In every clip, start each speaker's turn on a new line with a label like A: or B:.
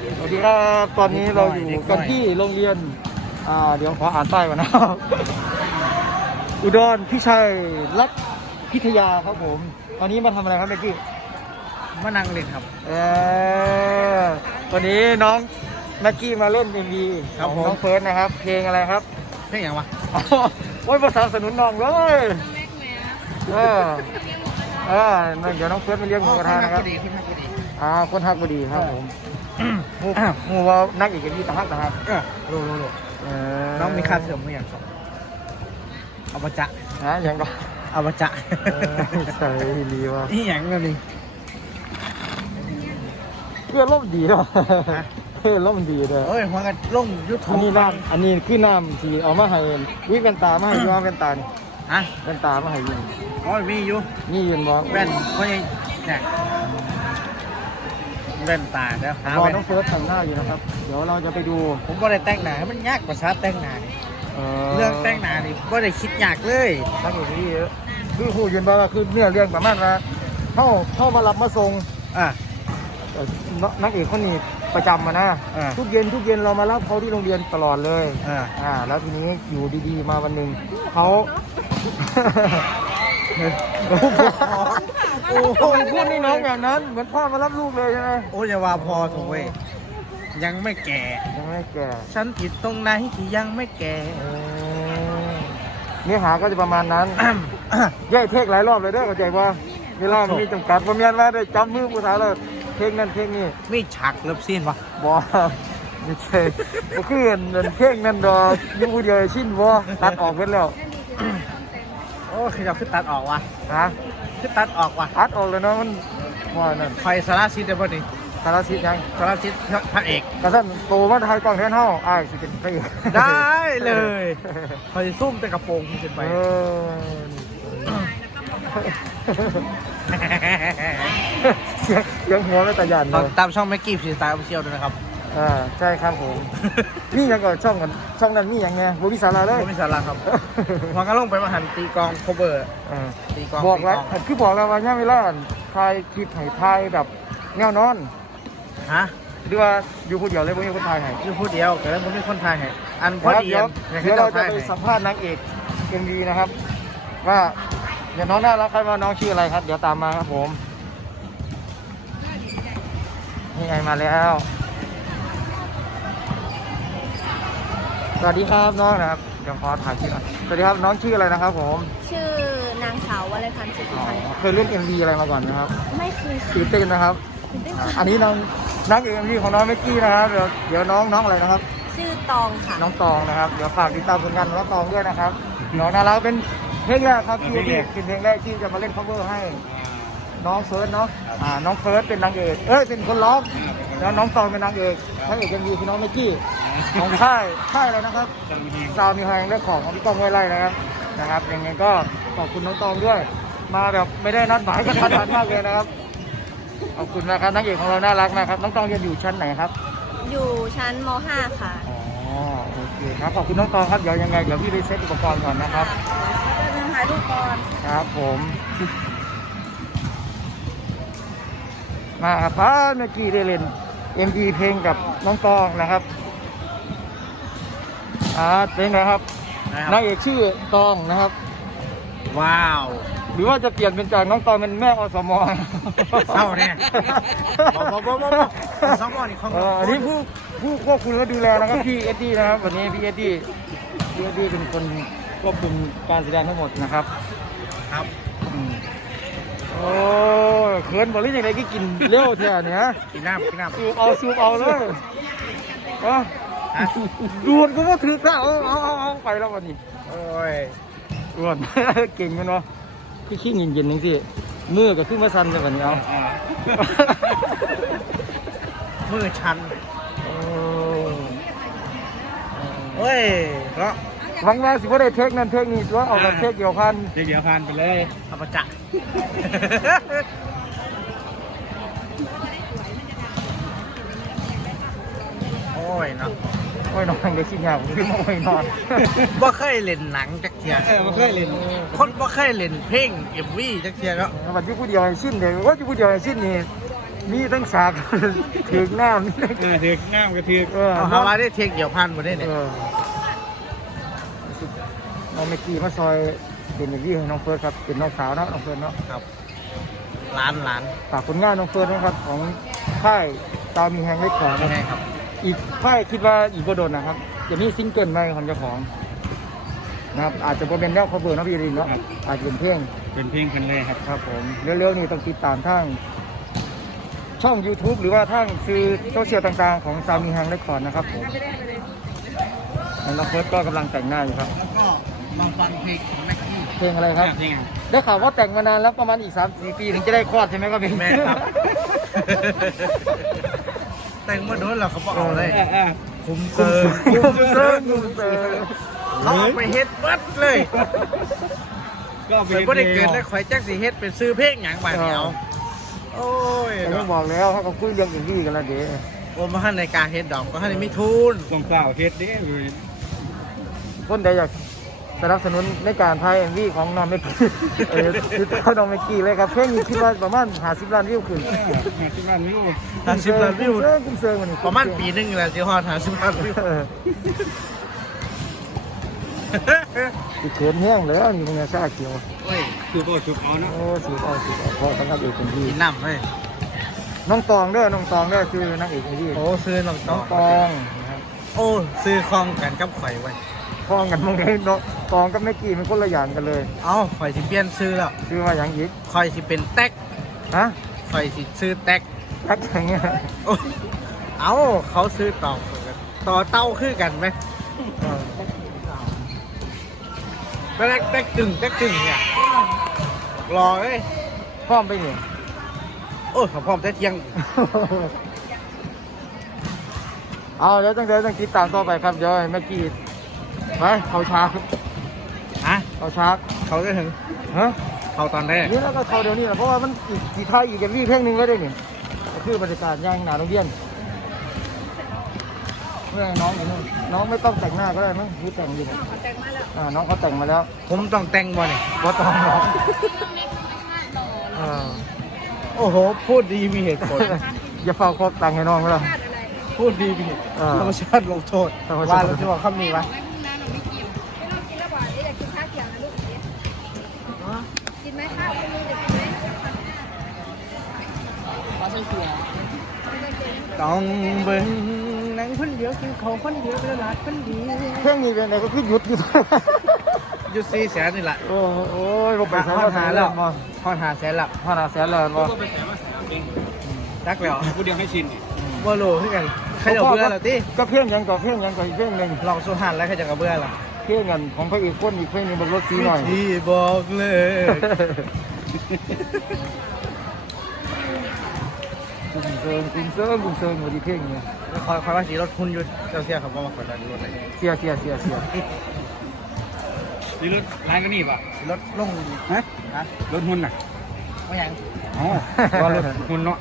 A: สวัสดีครับตอนนี้เราอยู่กันที่โรงเรียนเดี๋ยวขออ่านป้ายก่อนนะ อุดรพิชัยรัฐพิทยาครับผมตอนนี้มาทำอะไรครับเมื่อกี้
B: มานั่งเล่นครับ
A: วันนี้น้องแม็กกี้มาเล่นเอ็มวีของน้องเฟิร์สนะครับเพลงอะไรครับ
B: เพลงอย่างวะ
A: โอ้ยภาษาสนุนน้องเลยเดี๋ยวน้องเฟิร์สมาเลี้ยงหมูกระทะนะครับคนฮักบุดีครับผมหมูว่านักอีกอย่างนี้ตาฮัก
B: รู้น้องมีค่าเทอมไหมอย่างสองเอาบะจะ
A: อย่างก็
B: เอาบะจะ
A: ใส่ดีว่ะ
B: นี่อย่างเงี้ย
A: เพื่อล่มดีเนาะเพื่อล่มดีเลย
B: หัวกันล่มยุทธ
A: อันนี้คือน้ำที่เอามาให้วิแว่นตามาให้ย้อนแว่นตานี่แว่นตามาให้ยิง
B: มีอยู่
A: นี่ยืนมอง
B: แว่นเพราะยังเนี่ยแว่นตาแล้ว
A: รอน้องเฟิร์สแต่งหน้าอยู่นะครับเดี๋ยวเราจะไปดู
B: ผมก็ได้แต่งหน้ามันยากกว่าชาแต่งหน้าเรื่องแต่งหน้านี่ก็ได้คิดยากเลย
A: ตั้งอยู่ที่เยอะคือผู้ยืนบอกว่าคือเนี่ยเรื่องประมาณว่าเข้ามารับมาส่งนักเอกคนนี้ประจำมานะทุกเย็นเรามารับเขาที่โรงเรียนตลอดเลยแล้วทีนี้อยู่ดีๆมาวันหนึ่งเขาโอ้โหพูดนี่น้องอย่างนั้นเหมือนพ่อมารับลูกเลยใช่ไหม
B: โอ้ยว่าพอถูกเว้ยยังไม่แก่ฉันผิดตรงไหนที่ยังไม่แก่
A: เนื้อหาก็จะประมาณนั้นย่อยเทคหลายรอบเลยเด้อเข้าใจว่าเวลามีจำกัดผมยันว่าได้จำมือผู้สาวเลยเทคนั่นเทคนี่
B: ไม่ฉากเลิฟซีนวะ
A: บ่ไม่ใช่ก็คือเทคนั่นดอกยูเดียวชิ้นบ่ตัดออกไปแล้ว
B: โอ้คือเราขึ้นตัดออกวะขึ้นตัดออกวะ
A: ตัดออกเลยเนาะมันว่านั่น
B: ไฟสารสิทธิ์ได้ป่ะนี่
A: สารสิทธิ์ยัง
B: สารสิทธิ์พระเอก
A: กระสั้นโตมาไทยกล้องแทนเฮาสิเป็นพระเอก
B: ได้เลยพอจะซุ่มแต่กระโปรงขึ้นไป
A: ยังหัวไม่ตะยันเลย
B: ตามช่องแม็กกี้ฟรีสไตล์ออฟฟิเชียลด้วยนะครับ
A: ใช่ครับผมนี่ยังก็ช่องนั้นนี่ยังไงบุวิสาระเลย
B: บุวิสาระครับพอก็ลงไปมาหันตีกองโคเวอร์
A: ตีกองบอกแล้วคือบอกแล้วว่าเนี่ยเวลาถ่ายคลิปให้ถ่ายแบบแนวนอนหรือว่าอยู่ผู้เดียวเลยไม่มีคนถ่ายให้
B: อยู่ผู้เดียวแต่ไม่มีคนถ่ายให้อันพอดี
A: เดี๋ยวเราจะไปสัมภาษณ์นางเอกเอ็มวีนะครับว่าเดี๋ยวน้องน่ารักใครว่าน้องชื่ออะไรครับเดี๋ยวตามมาครับผมนี่ไงมาแล้วสวัสดีครับน้องนะครับเดี๋ยวขอถ่ายชื่อหน่อยสวัสดีครับน้องชื่ออะไรนะครับผม
C: ชื่อนางสาววลัยพันธ์สุขุมพันธ์
A: เคยเล่น MV อะไรมาก่อนนะครับ
C: ไม่เคย
A: ตื่นเต้นนะครับอันนี้น้องนักเอก MV ของน้องเมกกี้นะครับเดี๋ยวน้องอะไรนะครับ
C: ชื่อตองค่ะ
A: น้องตองนะครับเดี๋ยวฝากติดตามผลงานน้องตองด้วยนะครับน้องน่ารักเป็นเพลงแรกครับที่เป็นเพลงแรกที่จะมาเล่น cover ให้น้องเฟิร์สเนาะน้องเฟิร์สเป็นนางเอกเป็นคนร้องแล้วน้องตองเป็นนางเอกพระเอกMVคือน้องเมกกี้ของค่ายอะไรนะครับซาวมีแฮงเรื่องของพี่ก้องห้วยไร่นะครับยังไงก็ขอบคุณน้องตองด้วยมาแบบไม่ได้นัดหมายกันทันมากเลยนะครับขอบคุณนะครับนางเอกของเราน่ารักนะครับน้องตองเรียนอยู่ชั้นไหนครับ
C: อยู่ชั้นม.5 ค่ะ
A: โอเคครับขอบคุณน้องตองครับเดี๋ยวยังไงเดี๋ยวพี่ไปเซ็ตอุปกรณ์ก่อนนะครับ
C: จะถ่ายรูปก่อน
A: ครับผมมาป้าเมื่อกี้ได้เล่น MV เพลงกับน้องตองนะครับเป็นไงครับนางเอกชื่อตองนะครับ
B: ว้าว
A: หรือว่าจะเปลี่ยนเป็นจากน้องตองเป็นแม่อสม
B: เศร้าเนี่ยอสมนี่ของ
A: อันนี้ผู้ควบคุมและดูแลนะครับพี่เอ็ดดี้นะครับวันนี้พี่เอ็ดดี้เป็นคนควบคุมการแสดงทั้งหมดนะครับ
B: ครับ
A: โอ้เขินบอกเล่นอย่างไรก็กินเร็วแท้เนี่ย
B: กินน้ำ
A: สูบเอาเลยดูดก็ว่าถือแล้วเอาไปแล้ววันนี้
B: โอ้ย
A: อ้วนเก่งกันเนาะคือขี้เย็นๆนึงสิมือก็ขึ้นมาสั่นเลยวันนี้เอา
B: มือชันเฮ้ยเพราะ
A: หวังว่าสิว่าได้เทคนั้นเทคนี้ว่าเอาแบบเทคเดียวพัน
B: ไปเลยเอาประจักษ์โอ้ยเนาะ
A: นอนได้ชิ้นยาวคือโอ้ยนอน
B: บ่เคยเล่นหนังจักเทียบ่เคยเล่นคนบ่เคยเล่นเพลงMVจักเทียเนาะ
A: วันที่ผู้เดียวให้ชิ้นเดียวว่าที่ผู้เดียวให้ชิ้นนี่มีทั้งฉาก ถึงหน้ามีทั้ง
B: ถือง่ามกระถือ
A: เออ
B: เอาฮาวาได้เทคเกี่ยวพันหมดได้เนี่ย
A: น้องเมกกี้มาซอยเป็นอย่างที่ให้น้องเฟิร์สครับเป็นน้องสาวเนาะน้องเฟิร์สเนาะ
B: ครับล้าน
A: ฝากผลงานน้องเฟิร์สนะครับของค่ายตามีแฮงเล็กของ
B: ยังไงครับ
A: อีกค่ายคิดว่าอีกบ่โดนนะครับจะมีซิงเกิลใหม่ของเจ้าของนะครับอาจจะเป็นแนว cover นะพี่รินเนาะอาจจะเป็นเพลง
B: เป็นเพลงคันแรกครับ
A: ครับผมเร็วๆนี้ต้องติดตามทางช่อง YouTube หรือว่าทางสื่อโซเชียลต่างๆของซามีแฮงเล็กของนะครับผมน้องเฟิร์สก็กำลังแต่งหน้าอยู่ครับ
B: แล้วก็มาฟังเพลงของแม็กกี้
A: เพลงอะไรครับ
B: เพลงไง
A: ได้ข่าวว่าแต่งมานานแล้วประมาณอีก 3-4 ปีถึงจะได้คลอดใช่ไหมครับพี่
B: แม่ครับ แต่งมาโดนแล้วเขาบอกเอาเลยคุมเซิร์
A: คุมเซิร์คุมเซิร์
B: เขาเอาไปเฮ็ดบัดเลย
D: ก็
B: เปิดบ่ได้เกิดแล้วข่อยจักสิเฮ็ดเป็นซื้อเพลงหยังบาดเดียวโอ้ย
A: แต่ต้องบอกแล้วเขาก็คุยเรื่องอย่างนี้กันแล้วเดี๋ยว
B: โอ้มาให้ในการเฮ็ดดอกก็ให้มีทุน
D: กองเปล่าเฮ็ดเด้
A: คนใดอยากสนับสนุนในการถ่าย MV ของน้องเมกกี้คือเขาน้องเมกกี้เลยครับเพลงนี้คิดว่าประมาณ50 ล้านวิวขึ้น
D: ที่บ้านนี่
B: 50ล้านวิว
A: คุมเซิร์มันนี่
B: ประมาณปีหนึงแหละสิฮอด50ล้านวิว
A: ติดเขินแห้งเลยนี่มันชาเขียว
B: โอ้ย
D: คือโบชุบเอาเนาะ
A: โอ้สูบเอาเพราะสังกัดเอกเป็นที่
B: กินน้ำเฮ้ย
A: น้องตองเด้อน้องตองเด้อคือนางเอกเป็นที่
B: โอ้ซื้อน้องต
A: น้
B: อ
A: อง งตองนะครับ
B: โอ้ซื้อคลองกันกับข่อยไว้
A: พ้องกันมองได้น้องตองกับเมกกี้มันคนละอย่างกันเลย
B: เอ้าข่อยสิเปลี่ยนซื้อแล้ว
A: ชื่อว่าอย่างอีก
B: ข่อยสิเป็นแท็ก
A: ฮะ
B: ข่อยสิซื้อแท็ก
A: ทักอย่างเงี้ย
B: โอ้เอ้าเขาซื้อต่อต่อเต้าคือกันไหม
A: เออ
B: แท็กตึงเนี่ยรอเอ้ย
A: พร้อมไปเนี่ย
B: โอ้ยเขาพร้อมแต่เที่ยง
A: เอาเดี๋ยวต้องติดตามต่อไปครับเดี๋ยวให้เมกกี้ไปเขาชาร์จ
B: ฮะ
A: เขาชาร์จ
B: เขาจะถึง
A: ฮะ
B: เขาตอนแรก
A: นี่แล้วก็เขาเดี๋ยวนี้แหละเพราะว่ามันอีกกี่ท้ายอีกกันวี่เพลงหนึ่งแล้วได้เนี่ยก็คือบรรยากาศย่างหนาโรงเรียนเมื่อน้องอยู่นู่นน้องไม่ต้องแต่งหน้าก็ได้มั้งคือแต่งอยู่น้องเขาแต่งมาแล้ว
B: ผมต้องแต่งบ่เนี่ย
A: ว่าต้องหรอก
B: โอ้โห พูดดีมีเหตุผล
A: อย่าเฝ้าครอบตังค์ให้น้องเลย
B: พูดดีมีเหตุผลธรรมชาติลงโทษ
A: ธรรมชา
B: ว่า
A: ติ
B: เราจะบอกคำนี้วะ
C: กินไหมข้าวคุณลุงจะกินไหม
B: ต้องเบิ่งหนังคนเดียวกินของคนเดียวเป็นหลาดคนเดียว
A: เพลงนี้เป็นอะไรก็คือหยุดอยู่
B: อยู่400,000นี่แหละ
A: โอ้ยลงไป
B: หา
A: แสน
B: หา
A: แล้
B: แล้ว วพอหาแสนละ
A: พาแสนแล้วบ่
D: ก็ไปแถมมา3เอง
B: รักแล้ว
D: ผู้เดียวให้ชิน
B: ว่าโลคือกันใครจะเบื่อแล้วติ
A: ก็เพลงยังก่อเพลงยังก่ออีกเพลงหนึ่ง
B: ลองสุหันแล้วใครจะกระเบื่อล่ะ
A: เพลงกันของพระเอกคนอีกเพลงหนึงบนรถสีหน่อย
B: ที่บอกเลย
A: กุมเซิงวันดีเพลงเนี่ย
B: คอยว่าสีรถคุณอยู่เจ้าเสียเขาบอกว่าคนดันรถเลย
A: เสีย
D: นี่รถร้านก็นี่ป่ะ
B: รถลง
D: ฮะ
B: ฮะ
D: รถหุ่นน่ะ
B: ว่าอย่าง
D: อ๋อว่ารถหุ่นเนาะ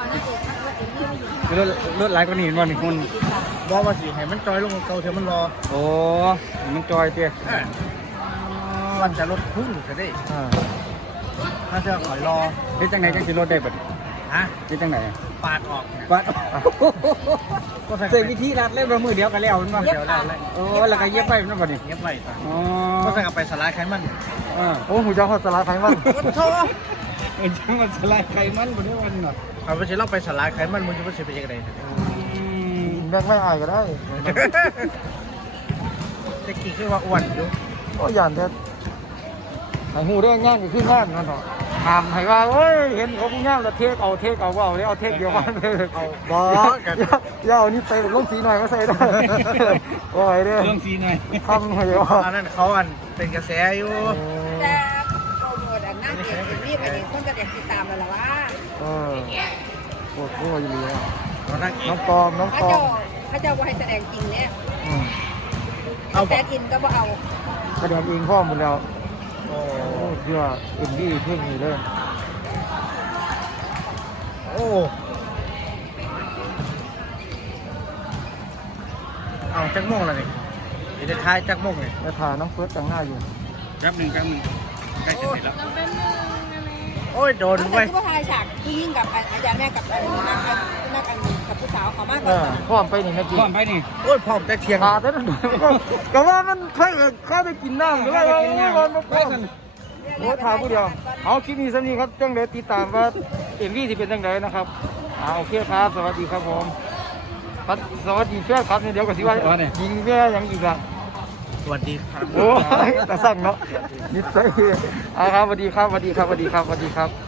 D: รถร้านก็นี่ว่านี่หุ่น
B: บอกว่าสิให้มันจอยลงเก่าเถอะมันรอ
D: โอ้มันจอยเตี้ย
B: วันจะรถพุ่งจะได้
A: อ่า
B: ถ้าจะคอยรอ
D: เฮ็ดจังไหนจังสิรถได้บัด
B: ฮะ
D: เฮ็ดจังไหน
B: ปาดออกเนี่ย
D: วัด
B: ก็ใส่
D: เสกวิธีรัดเล่นมือเดียวกันแล้วมันบ่
B: เดี๋ยวแล้วเลย
D: โอ้แล้วก็เย็บไปมันบ่นี่
B: เงียบไว้ต่อ
D: อ๋อ
B: ก็ใส่กลับไปสลายไขมัน
A: โอ้หูเจ้าเขาสลายไขมัน
B: โธ่
D: เอ็นจังมันสลายไขมันบ่ได้วันน่ะ
B: เอาไปสิเราไปสลายไขมันมึงจะไปสิไปยังไง
A: แบงไม่อายก็ได้
B: ตะกี้คือว่าอ้วนอยู่
A: โอ้ยานแท้ไอ้หูได้งานก็คืองานนั่นเนาะถามให้ว่าโอ้ยเห็นเขาพูดงานแล้วเทคเอาว่าเอาเทคเดียวกันเลย
B: เอาบอกกัน
A: อย่าเอานี่ไปลงสีหน่อยมาใส่ได้โอ้ยเด้อ
D: เรื่องสีหน่อย
A: ทำให้ว่า
B: อันนั้นเขาอันเป็นกระแสอยู่
C: แต่โปรโมทอันหน้าเกลียดรีบไปเองคนจะอยากติดตามเลยล่ะว่า
A: ปวดหัวอยู่เลย
B: เรานั่ง
A: น้องปอม
C: เขาจะว่าให้แสดงจริงเนี่ย
B: เอาบ
C: แต่
B: อก
C: กินก็บ่เอา
A: แสดงเองพ่อหมดแล้ว
B: โอ้
A: โอ้เชื่อเอ็นดี้เพ่งอยู่เลย
B: โอ้เอาจักโมงแล้วนี่เดี๋ยวจะทายจักโมงเลย
A: แล้วถ่ายน้องเฟิร์สแต่งหน้าอยู่
D: แป๊บหนึงใกล้จะเสร็จแล้ว
B: โอ้ยโดน
C: ตั้งแต่
B: เว้ย
C: ที่ว่าทายฉากที่ยิ่งกับอาจารย์แม่กับนักกับผู้สาวเขามากก
A: เอ
C: ว่า
A: อพร้อมไปนี่เมื่อกี้
D: พร้อมไปนี่
B: โอ้ยพร้อมแต่เทียง
A: ขาดแล้วนั่นก็ว่ามันเพิ่งเข้าไปกินน้ำหรือว่า
D: ไปกินเนี่ย
A: มัน
D: ไปสั่น
A: โอ้ถามผู้เดียวเอาคลิปนี้สักนี้ครับจังเลยติดตามว่าเอ็มวีที่เป็นจังไดนะครับโอเคครับสวัสดีครับผมสวัสดีแฟนครับเนี่ยเดี๋ยวก็สิว่ายิงแม่ยังอีกละ
B: สวัสดีครับ
A: โอ้ยแต่สั่งเนาะนิสัยครับสวัสดีครับสวัสดีครับสวัสดีครับสวัสดีครับ